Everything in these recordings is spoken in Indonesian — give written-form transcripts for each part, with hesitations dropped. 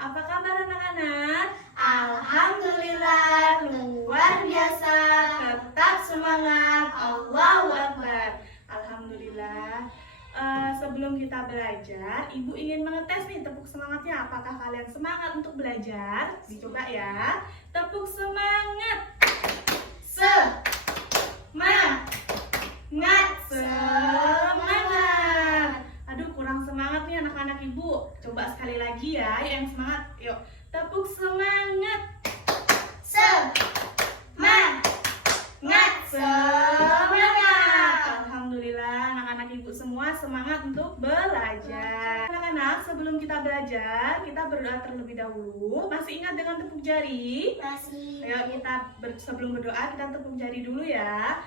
Apa kabar anak-anak? Alhamdulillah, luar biasa. Tetap semangat. Allahu Akbar. Alhamdulillah. Sebelum kita belajar, Ibu ingin mengetes nih tepuk semangatnya. Apakah kalian semangat untuk belajar? Dicoba ya. Tepuk semangat. Semangat. Semangat. Aduh, kurang semangat nih anak-anak Ibu. Coba sekali lagi ya, yang semangat. Yuk, tepuk semangat. Semangat. Alhamdulillah, anak-anak Ibu semua semangat untuk belajar. Anak-anak, sebelum kita belajar, kita berdoa terlebih dahulu. Masih ingat dengan tepuk jari? Masih. Ayo sebelum berdoa kita tepuk jari dulu ya.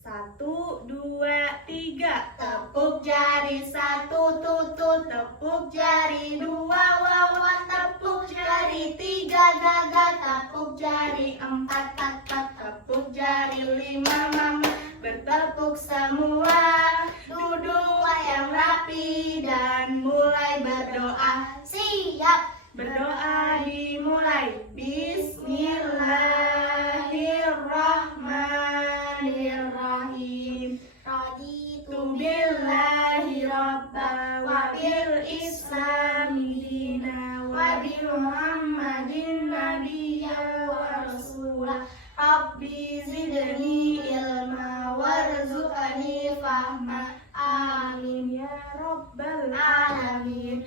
1, 2, 3. Tepuk jari 1 tutut, tepuk jari 2 wawan, tepuk jari 3 gagal, tepuk jari 4 tat, tepuk jari 5 mama. Bertepuk semua, duduk yang rapi dan mulai berdoa. Siap. Berdoa dimulai. Bismillahirrahmanirrahim. Raditu Billahi rabba wa bil islami dina wa bi Muhammadin nabiyya wa rasulah. Rabbi zidni ilma warzuqni fahma. Amin Ya rabbal alamin.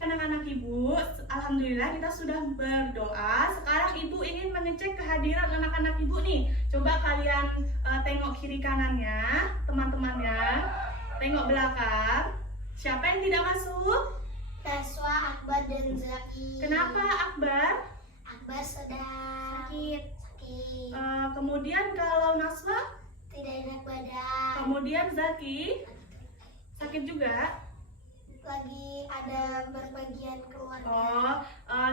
Anak-anak Ibu, alhamdulillah kita sudah berdoa. Sekarang Ibu ingin mengecek kehadiran anak-anak Ibu nih. Coba kalian tengok kiri kanannya, teman-temannya. Tengok belakang. Siapa yang tidak masuk? Naswa, Akbar dan Zaki. Kenapa Akbar? Akbar sedang sakit. Kemudian kalau Naswa, Tidak enak badan. kemudian Zaki sakit juga. Lagi ada berbagian keluarga.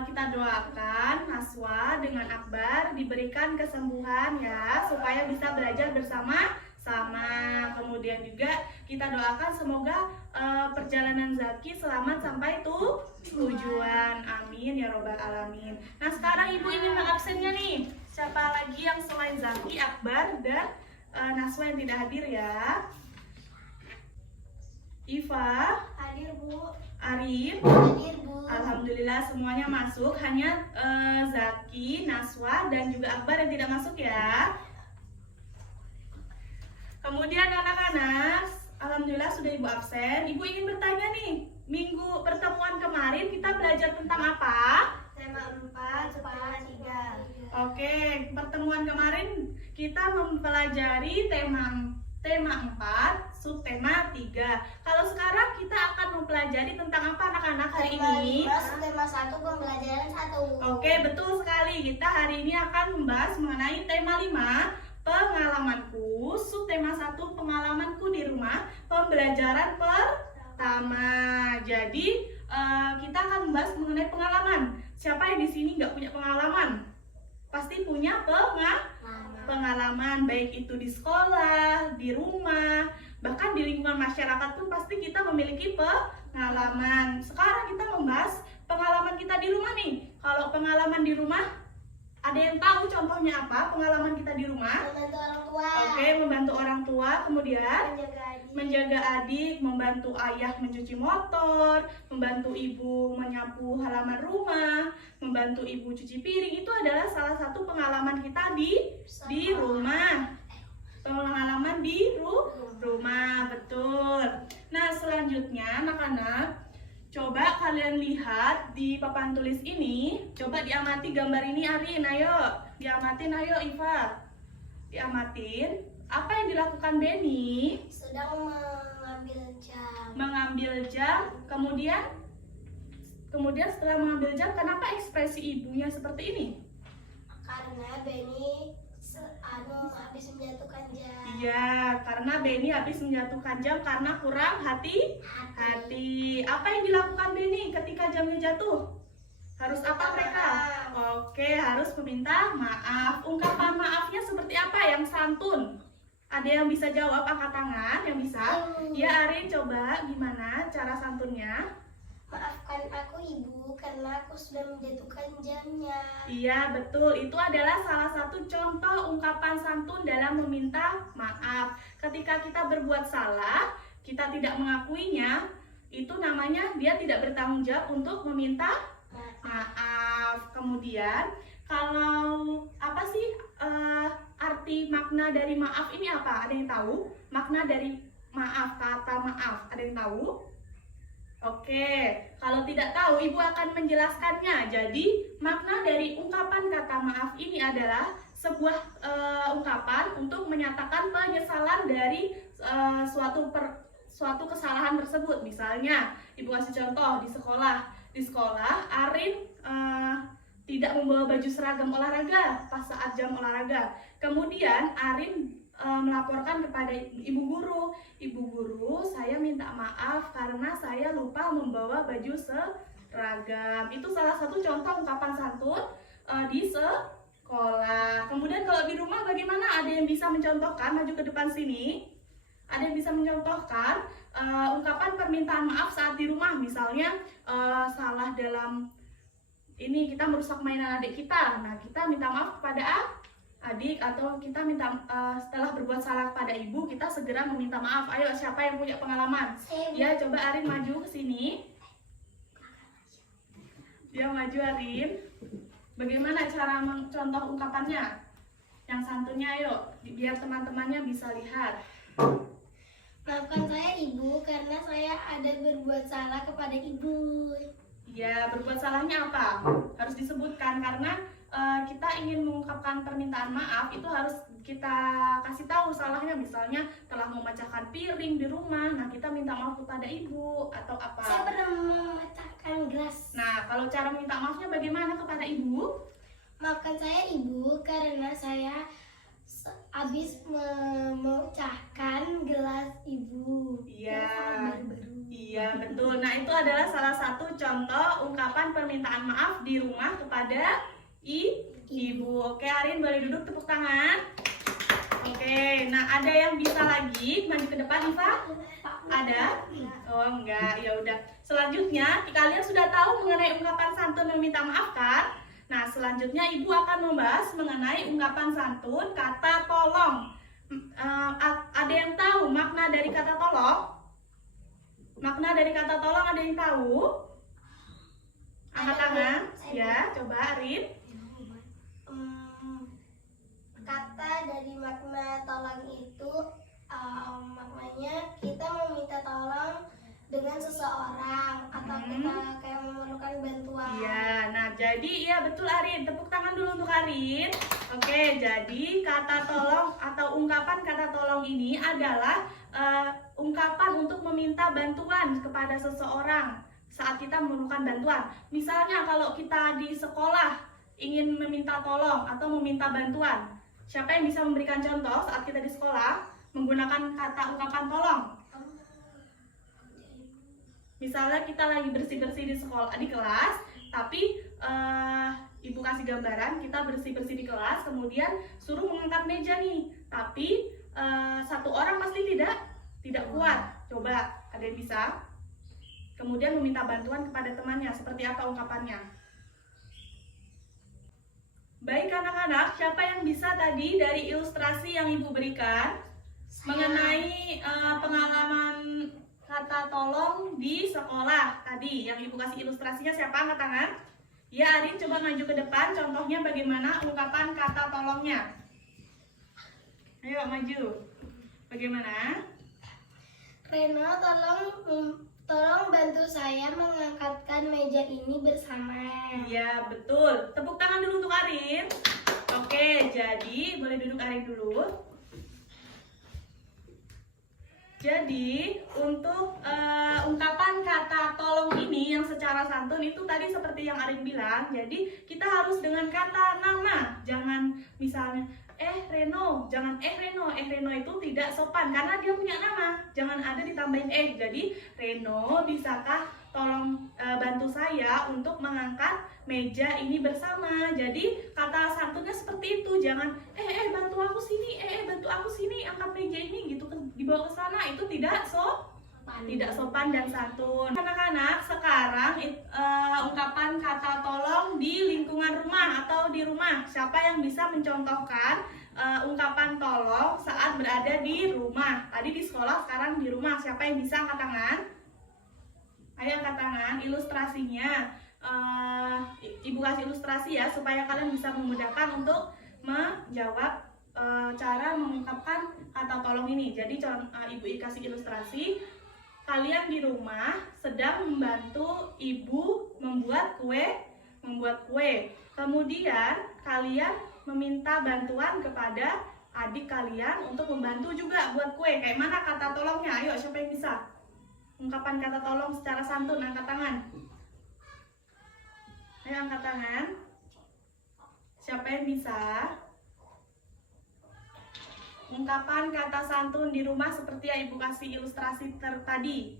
Kita doakan Naswa dengan Akbar diberikan kesembuhan ya, supaya bisa belajar bersama-sama. Kemudian juga kita doakan semoga perjalanan Zaki selamat sampai tujuan. Amin ya robbal alamin. Nah, sekarang Ibu ingin mengabsennya nih. Siapa lagi yang selain Zaki, Akbar, dan Naswa yang tidak hadir ya? Iva, Hadir Bu. Arif. Hadir Bu. Alhamdulillah semuanya masuk, hanya Zaki, Naswa, dan juga Akbar yang tidak masuk ya. Kemudian anak-anak, alhamdulillah sudah Ibu absen. Ibu ingin bertanya nih, minggu pertemuan kemarin kita belajar tentang apa? Tema 4, subtema 3. Oke, pertemuan kemarin kita mempelajari tema 4, subtema 3. Kalau sekarang kita akan mempelajari tentang apa anak-anak hari ini? Tema 1, pembelajaran 1. Oke, betul sekali. Kita hari ini akan membahas mengenai tema 5, pengalamanku. Subtema 1, pengalamanku di rumah, pembelajaran pertama. Jadi, kita akan membahas mengenai pengalaman. Siapa yang di sini nggak punya pengalaman? Pasti punya pengalaman, baik itu di sekolah, di rumah, bahkan di lingkungan masyarakat pun pasti kita memiliki pengalaman. Sekarang kita membahas pengalaman kita di rumah nih. Kalau pengalaman di rumah, ada yang tahu contohnya apa? Pengalaman kita di rumah? Membantu orang tua. Oke, membantu orang tua, kemudian Menjaga menjaga adik, adik. membantu ayah mencuci motor, membantu ibu menyapu halaman rumah, membantu ibu cuci piring. Itu adalah salah satu pengalaman kita di rumah. Pengalaman di rumah, betul. Nah, selanjutnya anak-anak, coba kalian lihat di papan tulis ini. Coba diamati gambar ini, Arin. Ayo, diamatin, ayo Iva. Diamatin. Apa yang dilakukan Benny? Sedang mengambil jam. Mengambil jam. Kemudian setelah mengambil jam, kenapa ekspresi ibunya seperti ini? Karena Benny habis menjatuhkan jam. Iya, karena Benny habis menjatuhkan jam karena kurang hati. Apa yang dilakukan Benny ketika jamnya jatuh? Harus apa mereka? Oke, harus meminta maaf. Ungkapan maafnya seperti apa yang santun? Ada yang bisa jawab, angkat tangan yang bisa? Ya Arin, coba gimana cara santunnya? Maafkan aku ibu karena aku sudah menjatuhkan jamnya. Iya, betul. Itu adalah salah satu contoh ungkapan santun dalam meminta maaf. Ketika kita berbuat salah, kita tidak mengakuinya, itu namanya dia tidak bertanggung jawab untuk meminta maaf. Kemudian, kalau apa sih arti makna dari maaf ini apa? Ada yang tahu? Makna dari maaf, kata maaf, ada yang tahu? Oke, kalau tidak tahu, Ibu akan menjelaskannya. Jadi, makna dari ungkapan kata maaf ini adalah sebuah ungkapan untuk menyatakan penyesalan dari suatu kesalahan tersebut. Misalnya, Ibu kasih contoh di sekolah. Di sekolah, Arin tidak membawa baju seragam olahraga pas saat jam olahraga. Kemudian, Arin melaporkan kepada ibu guru, saya minta maaf karena saya lupa membawa baju seragam. Itu salah satu contoh ungkapan santun di sekolah. Kemudian kalau di rumah bagaimana? Ada yang bisa mencontohkan? Maju ke depan sini. Ada yang bisa mencontohkan ungkapan permintaan maaf saat di rumah. Misalnya salah dalam ini, kita merusak mainan adik kita. Nah, kita minta maaf kepada adik, atau kita minta setelah berbuat salah kepada ibu, kita segera meminta maaf. Ayo, siapa yang punya pengalaman? Ya, coba Arin maju ke sini. Dia maju, Arin. Bagaimana cara mencontoh ungkapannya? Yang santunnya, ayo, biar teman-temannya bisa lihat. Maafkan saya ibu karena saya ada berbuat salah kepada ibu. Ya, berbuat salahnya apa? Harus disebutkan, karena kita ingin mengungkapkan permintaan maaf, itu harus kita kasih tahu salahnya. Misalnya telah memecahkan piring di rumah, nah kita minta maaf kepada ibu, atau apa? Saya pernah memecahkan gelas. Nah, kalau cara minta maafnya bagaimana kepada ibu? Maafkan saya ibu karena saya habis memecahkan gelas ibu. Iya. Baru-baru. Iya, betul. Nah, itu adalah salah satu contoh ungkapan permintaan maaf di rumah kepada ibu. Oke, Arin boleh duduk, tepuk tangan. Oke, nah ada yang bisa lagi maju ke depan, Iva? Ada? Oh, enggak. Ya udah. Selanjutnya, kalian sudah tahu mengenai ungkapan santun meminta maaf kan? Nah, selanjutnya Ibu akan membahas mengenai ungkapan santun kata tolong. Ada yang tahu makna dari kata tolong? Makna dari kata tolong ada yang tahu? Angkat tangan. Ya, coba Arin. Kata dari makna tolong itu maknanya kita meminta tolong dengan seseorang atau kita kayak memerlukan bantuan. Iya, nah jadi iya betul Arin. Tepuk tangan dulu untuk Arin. Oke, jadi kata tolong atau ungkapan kata tolong ini adalah ungkapan untuk meminta bantuan kepada seseorang saat kita memerlukan bantuan. Misalnya kalau kita di sekolah ingin meminta tolong atau meminta bantuan, siapa yang bisa memberikan contoh saat kita di sekolah menggunakan kata ungkapan tolong? Misalnya kita lagi bersih-bersih di sekolah, di kelas, tapi ibu kasih gambaran, kita bersih-bersih di kelas, kemudian suruh mengangkat meja nih, tapi satu orang pasti tidak kuat. Coba ada yang bisa? Kemudian meminta bantuan kepada temannya, seperti apa ungkapannya? Baik anak-anak, siapa yang bisa tadi dari ilustrasi yang ibu berikan mengenai pengalaman kata tolong di sekolah tadi yang ibu kasih ilustrasinya? Siapa angkat tangan? Ya, Arin coba maju ke depan, contohnya bagaimana ungkapan kata tolongnya. Ayo maju. Bagaimana? Reno, tolong bantu saya mengangkatkan meja ini bersama. Iya, betul. Tepuk tangan dulu untuk Arin. Oke, jadi boleh duduk Arin dulu. Jadi untuk ungkapan kata tolong ini yang secara santun itu tadi seperti yang Arin bilang. Jadi kita harus dengan kata nama, jangan misalnya Reno, jangan Reno. Reno itu tidak sopan karena dia punya nama. Jangan ada ditambahin Jadi Reno, bisakah tolong bantu saya untuk mengangkat meja ini bersama. Jadi kata santunnya seperti itu. Jangan bantu aku sini, bantu aku sini angkat meja ini gitu, dibawa ke sana, itu tidak sopan. tidak sopan dan santun. Anak-anak, sekarang ungkapan kata tolong di lingkungan rumah atau di rumah. Siapa yang bisa mencontohkan ungkapan tolong saat berada di rumah? Tadi di sekolah, sekarang di rumah. Siapa yang bisa angkat tangan? Ayo angkat tangan. Ilustrasinya, Ibu kasih ilustrasi ya, supaya kalian bisa memudahkan untuk menjawab cara mengungkapkan kata tolong ini. Jadi Ibu kasih ilustrasi. Kalian di rumah sedang membantu ibu membuat kue. Kemudian kalian meminta bantuan kepada adik kalian untuk membantu juga buat kue. Kayak mana kata tolongnya? Ayo, siapa yang bisa? Ungkapan kata tolong secara santun, angkat tangan. Ayo angkat tangan. Siapa yang bisa? Ungkapan kata santun di rumah seperti yang Ibu kasih ilustrasi tadi.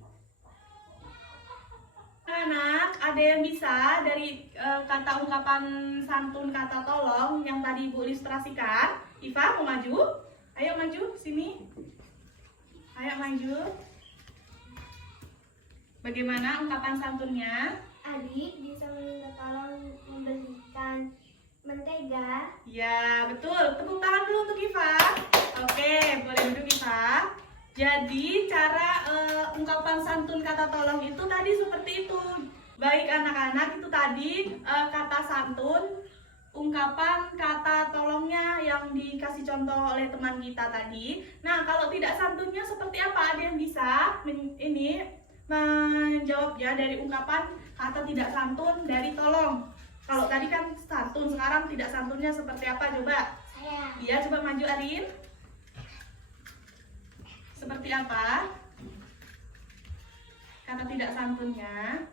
Anak, ada yang bisa dari kata ungkapan santun kata tolong yang tadi Ibu ilustrasikan? Iva mau maju? Ayo maju sini. Ayo maju. Bagaimana ungkapan santunnya? Adik bisa meminta tolong membelikan mentega. Ya, betul. Tepuk tangan dulu untuk Iva. Oke, boleh duduk Iva. Jadi cara ungkapan santun kata tolong itu tadi seperti itu. Baik anak-anak, itu tadi kata santun, ungkapan kata tolongnya yang dikasih contoh oleh teman kita tadi. Nah, kalau tidak santunnya seperti apa? Ada yang bisa menjawabnya dari ungkapan kata tidak santun dari tolong. Kalau tadi kan santun, sekarang tidak santunnya seperti apa? Coba. Saya. Iya, coba maju Arin. Seperti apa kata tidak santunnya?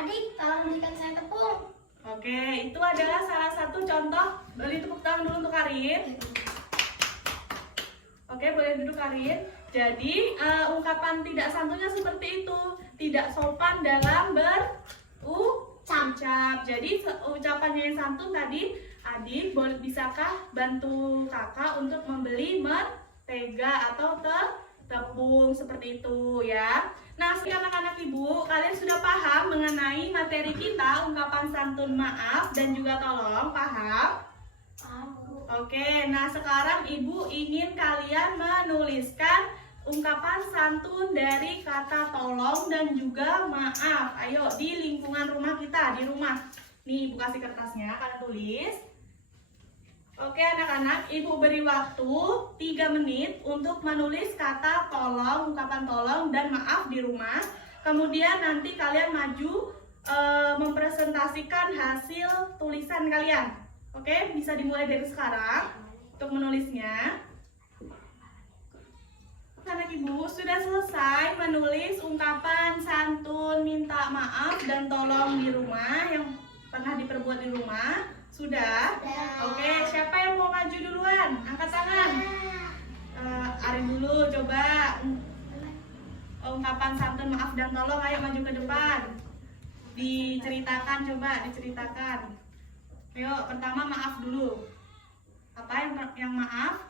Adik, tolong belikan saya tepung. Oke, itu adalah salah satu contoh. Beri tepuk tangan dulu untuk Arin. Oke, boleh duduk Arin. Jadi ungkapan tidak santunnya seperti itu. Tidak sopan dalam berucap. Jadi ucapannya yang santun tadi, Adik, bisakah bantu kakak untuk membeli mentega atau tepung seperti itu ya. Nah, anak-anak Ibu, kalian sudah paham mengenai materi kita, ungkapan santun maaf dan juga tolong, paham? Oke, nah sekarang Ibu ingin kalian menuliskan ungkapan santun dari kata tolong dan juga maaf. Ayo, di lingkungan rumah kita, di rumah. Nih, Ibu kasih kertasnya, kalian tulis. Oke anak-anak, Ibu beri waktu 3 menit untuk menulis kata tolong, ungkapan tolong dan maaf di rumah. Kemudian nanti kalian maju mempresentasikan hasil tulisan kalian. Oke, bisa dimulai dari sekarang untuk menulisnya. Anak Ibu sudah selesai menulis ungkapan santun, minta maaf dan tolong di rumah yang pernah diperbuat di rumah. Sudah? Oke, siapa yang mau maju duluan? Angkat tangan. Arin dulu, coba. Ungkapan santun maaf dan tolong, ayo maju ke depan. Diceritakan, coba diceritakan. Ayo, pertama maaf dulu. Apa yang maaf?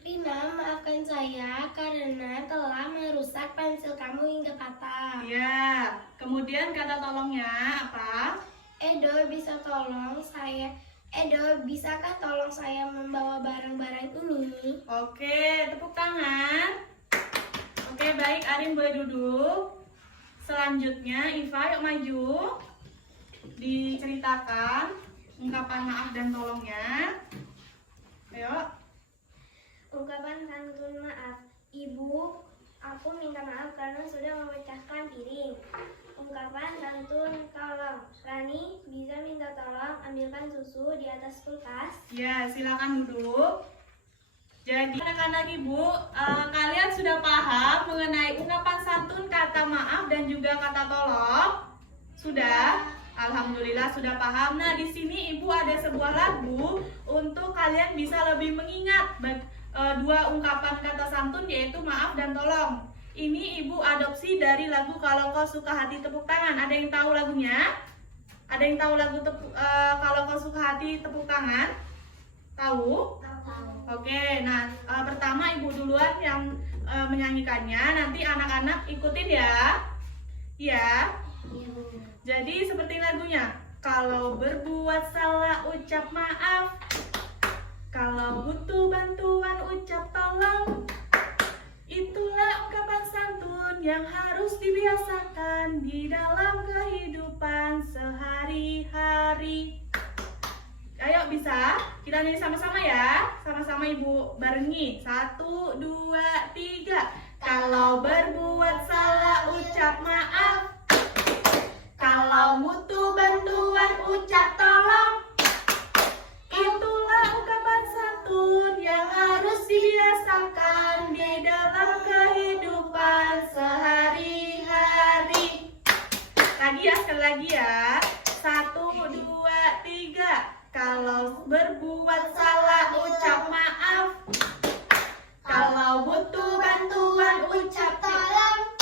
Rina, maafkan saya karena telah merusak pensil kamu hingga patah. Iya. Kemudian kata tolongnya apa? Edo, bisakah tolong saya membawa barang-barang ini? Oke, tepuk tangan. Oke, baik, Arin boleh duduk. Selanjutnya, Iva, yuk maju. Diceritakan ungkapan maaf dan tolongnya. Ayo. Ungkapan santun maaf. Ibu, aku minta maaf karena sudah memecahkan piring. Ungkapan santun tolong. Rani, bisa minta tolong ambilkan susu di atas kulkas? Ya, silakan duduk. Jadi anak-anak Ibu, kalian sudah paham mengenai ungkapan santun, kata maaf dan juga kata tolong? Sudah? Alhamdulillah sudah paham. Nah, di sini Ibu ada sebuah lagu untuk kalian bisa lebih mengingat dua ungkapan kata santun, yaitu maaf dan tolong. Ini Ibu adopsi dari lagu Kalau Kau Suka Hati Tepuk Tangan. Ada yang tahu lagunya? Ada yang tahu lagu Kalau Kau Suka Hati Tepuk Tangan? Tahu? Tahu. Oke. Oke, nah pertama ibu duluan yang menyanyikannya, nanti anak-anak ikutin ya. Ya. Iya, Bu. Jadi seperti lagunya. Kalau berbuat salah ucap maaf. Kalau butuh bantuan ucap tolong. Itulah ungkapan santun yang harus dibiasakan di dalam kehidupan sehari-hari. Ayo bisa? Kita nyanyi sama-sama ya. Sama-sama ibu barengi. 1, 2, 3. Kalau berbuat salah ucap maaf. Kalau butuh bantuan ucap tolong. Itulah ungkapan santun yang harus dibiasakan di dalam kehidupan sehari-hari. Lagi ya, sekali lagi ya. 1, 2, 3. Kalau berbuat salah ucap maaf. Kalau butuh bantuan ucap tolong.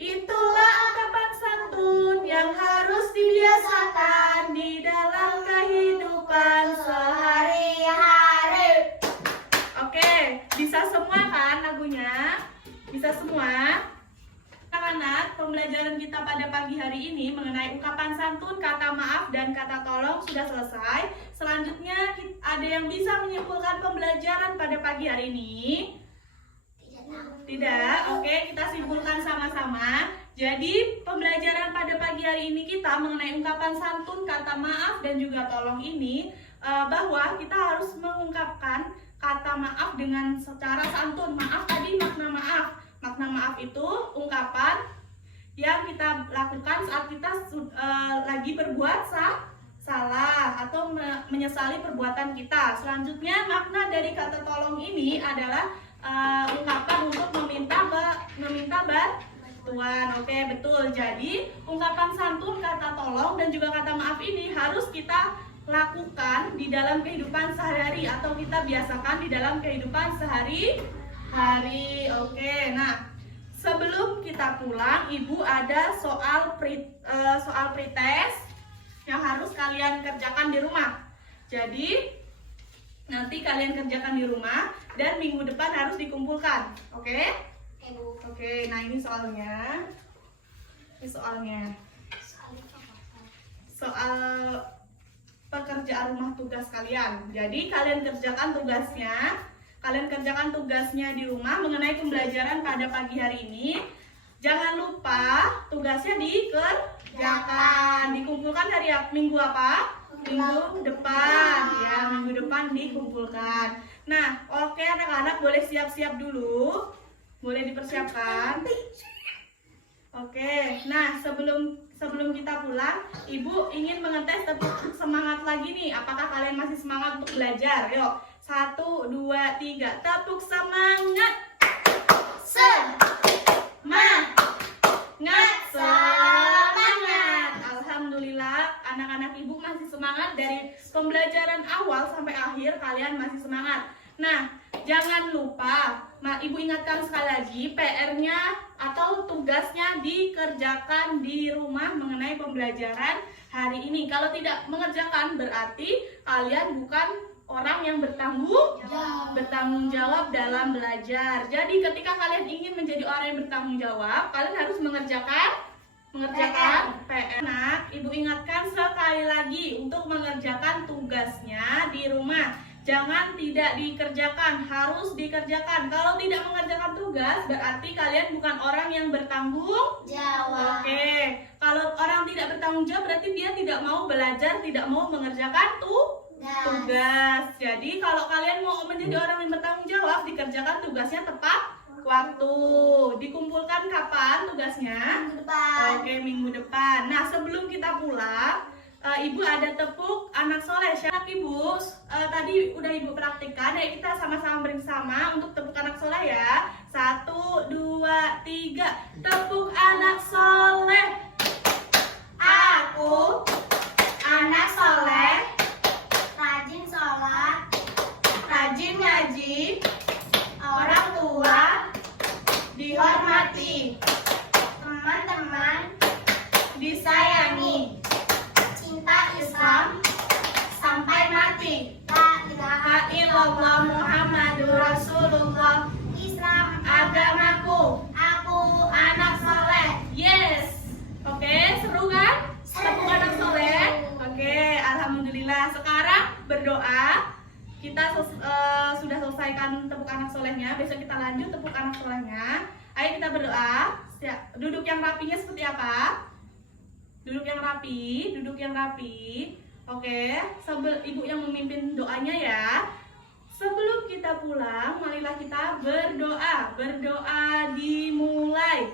Itulah ungkapan santun yang harus dibiasakan di dalam kehidupan sehari-hari. Oke, bisa semua kan lagunya? Bisa semua? Anak-anak, pembelajaran kita pada pagi hari ini mengenai ungkapan santun, kata maaf, dan kata tolong sudah selesai. Selanjutnya, ada yang bisa menyimpulkan pembelajaran pada pagi hari ini? Tidak? Oke, kita simpulkan sama-sama. Jadi, pembelajaran pada pagi hari ini kita mengenai ungkapan santun, kata maaf, dan juga tolong ini bahwa kita harus mengungkapkan kata maaf dengan secara santun. Maaf tadi makna maaf. Makna maaf itu ungkapan yang kita lakukan saat kita lagi berbuat salah atau menyesali perbuatan kita. Selanjutnya, makna dari kata tolong ini adalah ungkapan untuk meminta bantuan. Oke, betul. Jadi, ungkapan santun, kata tolong, dan juga kata maaf ini harus kita lakukan di dalam kehidupan sehari-hari atau kita biasakan di dalam kehidupan sehari-hari. Oke, nah sebelum kita pulang, ibu ada soal pretest yang harus kalian kerjakan di rumah. Jadi nanti kalian kerjakan di rumah dan minggu depan harus dikumpulkan. Oke? Oke, Bu. Oke, nah ini soalnya. Ini soalnya. Soal pekerjaan rumah tugas kalian. Jadi kalian kerjakan tugasnya di rumah mengenai pembelajaran pada pagi hari ini. Jangan lupa tugasnya dikerjakan. Dikumpulkan hari minggu apa? Minggu depan ya, minggu depan dikumpulkan. Nah, oke anak-anak boleh siap-siap dulu. Boleh dipersiapkan. Oke, nah sebelum kita pulang, Ibu ingin mengetes tepuk semangat lagi nih. Apakah kalian masih semangat untuk belajar? Yuk, 1, 2, 3, tepuk semangat. Semangat. Alhamdulillah, anak-anak Ibu masih semangat dari pembelajaran awal sampai akhir. Kalian masih semangat. Nah, jangan lupa, Ibu ingatkan sekali lagi, PR-nya atau tugasnya dikerjakan di rumah mengenai pembelajaran hari ini. Kalau tidak mengerjakan berarti kalian bukan orang yang bertanggung jawab dalam belajar. Jadi ketika kalian ingin menjadi orang yang bertanggung jawab, kalian harus mengerjakan PR. Nah, Ibu ingatkan sekali lagi untuk mengerjakan tugasnya di rumah. Jangan tidak dikerjakan, harus dikerjakan. Kalau tidak mengerjakan tugas, berarti kalian bukan orang yang bertanggung jawab. Oke, kalau orang tidak bertanggung jawab, berarti dia tidak mau belajar, tidak mau mengerjakan tugas. Jadi kalau kalian mau menjadi orang yang bertanggung jawab, dikerjakan tugasnya tepat waktu. Dikumpulkan kapan tugasnya? Minggu depan. Oke, minggu depan. Nah, sebelum kita pulang, Ibu ada tepuk anak soleh. Anak Ibu tadi udah Ibu praktikkan. Ya, kita sama-sama bersama untuk tepuk anak soleh ya. 1, 2, 3. Tepuk anak soleh. Aku anak soleh, Rajin sholat, rajin ngaji, orang tua dihormati, teman-teman, disayangi, cinta Islam sampai mati. La ilaha ilaha illallah Muhammadur Rasulullah. Islam Agamaku, aku anak soleh. yes. Oke, seru kan? Tepuk anak soleh. Oke, alhamdulillah. Sekarang berdoa. Kita sudah selesaikan tepuk anak solehnya. Besok kita lanjut tepuk anak solehnya. Ayo kita berdoa. Duduk yang rapinya seperti apa? Duduk yang rapi, duduk yang rapi. Oke, ibu yang memimpin doanya ya. Sebelum kita pulang, marilah kita berdoa. Berdoa dimulai.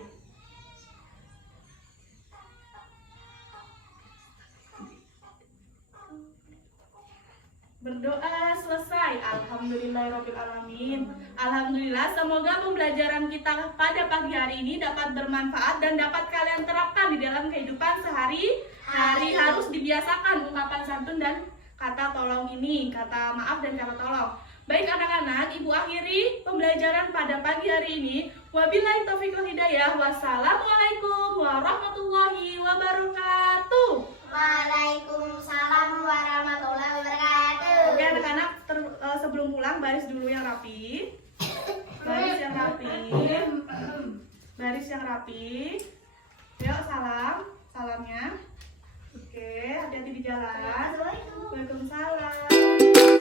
Berdoa selesai. Alhamdulillahirrabbilalamin. Alhamdulillah, semoga pembelajaran kita pada pagi hari ini dapat bermanfaat dan dapat kalian terapkan di dalam kehidupan sehari-hari. Harus dibiasakan ungkapan santun dan kata tolong ini, kata maaf dan kata tolong. Baik anak-anak, ibu akhiri pembelajaran pada pagi hari ini. Wabillahi taufiq wal hidayah. Wassalamualaikum warahmatullahi wabarakatuh. Waalaikumsalam warahmatullahi wabarakatuh. Oke anak-anak, sebelum pulang baris dulu yang rapi. Baris yang rapi. Baris yang rapi. Yuk salamnya. Oke, hati-hati di jalan. Waalaikumsalam.